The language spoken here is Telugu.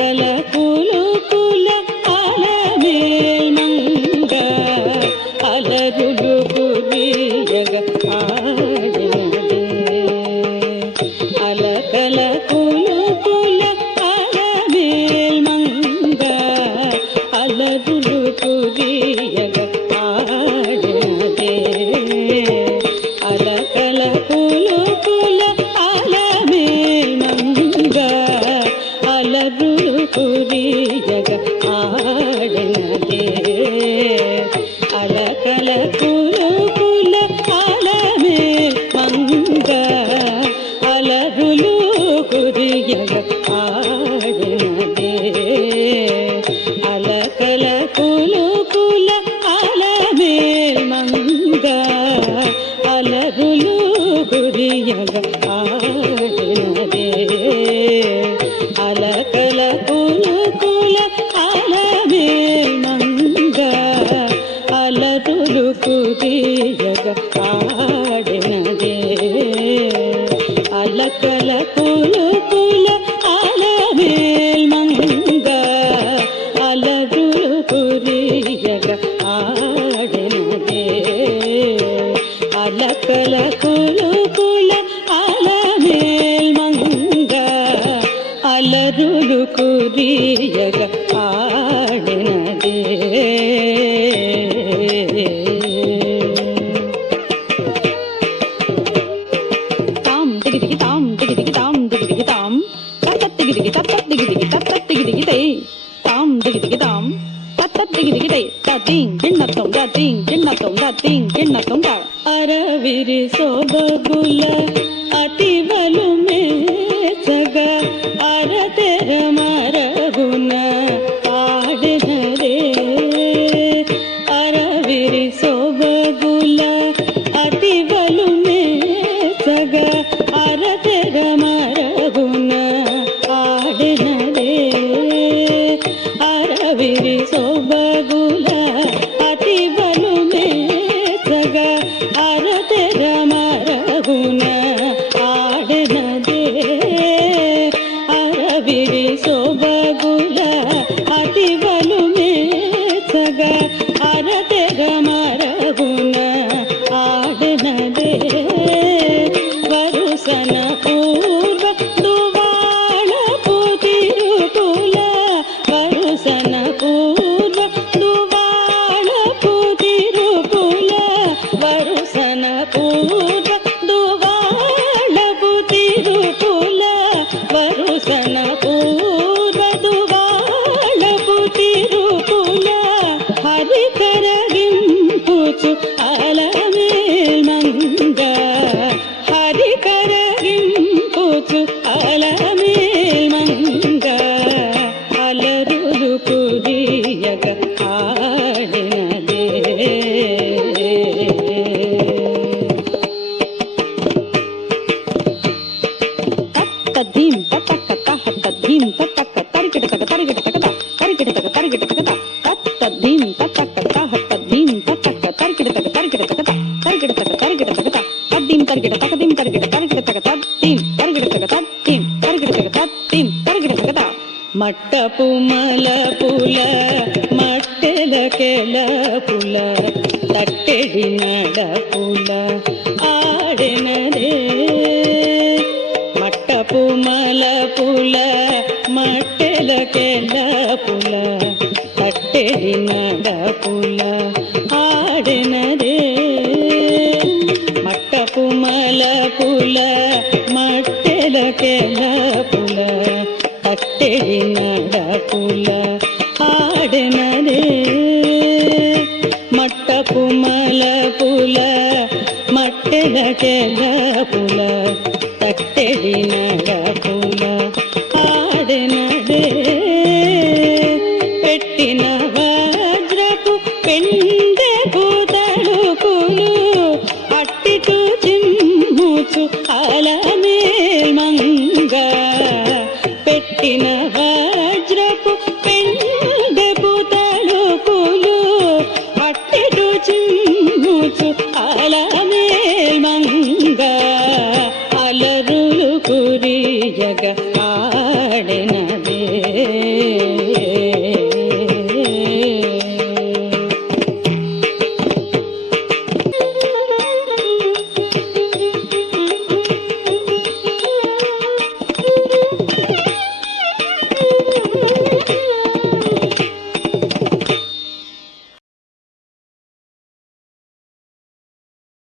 అలకల కులు కుల అలమేల్ మంగ అలరులు కురియగ ఆడినదే అలకల కులు కుల అలమేల్ మంగ అలరులు కురియగ ఆడినదే అలకల కులు కుల అలమేల్ మంగ అలరులు కురియగ ఆడినదే అలకల కులు కుల అలమేల్ మంగ అలరులు కురియగ ఆడినదే అలకల కులు కుల అలమేల్ మంగ అలరులు కురియగ ఆడినదే అలకల కులు కుల అలమేల్ మంగ అలరులు కురియగ ఆడినదే అలకల కులు కుల అలమేల్ మంగ అలరులు కురియగ ఆడినదే అలకల కులు కుల అలమేల్ మంగ అలరులు కురియగ ఆడినదే తాం దిగి తాం దిగి తాం దిగి తాం తత్త దిగి తత్త దిగి తే తాం దిగి తాం తత్త దిగి తే తతింగ్ కిన్నతం కిన్నతం అరవిరి సోబగుల అతివలు మేసగ అరతెర మరగున ఆడినదే అరవిరి సోబగుల అతివలు మేసగ అరతెర మరగున ఆడినదే అరవిరి సోబగుల అతివలు మేసగ అరతెర మరగున ఆడినదే అరవిరి సోబగుల అతివలు మేసగ అరతెర మరగున ఆడినదే వరుసన పూర్వ దువాళపు తిరుపుల వరుసన పూర్వ దువాళపు తిరుపుల వరుసన పూర్వ దువాళపు తిరుపుల వరుసన పూర్వ దువాళపు తిరుపుల హరి కరగింపుచు అలమేల్ మంగ హరి కరగింపుచు అలమేల్ మంగ అలరులు కురియగ ఆడినదే తద్దీం తత్తక్క తహద్దీం తత్తక్క తరికిటక తరికిటక తరికిటక తరికిటక తద్దీం తత్తక్క తహద్దీం తత్తక్క తరికిటక తరికిటక తరికిటక తరికిటక తద్దీం తరికిట తకదీం తరికిట తరికిటక తద్దీం తరికిటక తద్దీం తరికిటక తద్దీం తరికిటక మట్టపు మలపుల మట్టెలకెల పుల తట్టెడి నడపుల ఆడినదే మట్టపు మలపుల మట్టెలకెల పుల తట్టెడి నడపుల ఆడినదే మట్టపు మలపుల మట్టెలకెల పుల తట్టెడి నడపుల ఆడినదే మట్టపు మలపుల మట్టెలకెల పుల తట్టెడి నడపుల ఆడినదే పెట్టిన వజ్రపు పెండెపు తడుకులు అట్టిటు చిమ్ముచు అలమేల్ మంగ పెట్టిన వజ్రపు పెండెపు తడుకులు అట్టిటు చిమ్ముచు అలమేల్ మంగ అలరులు కురియగ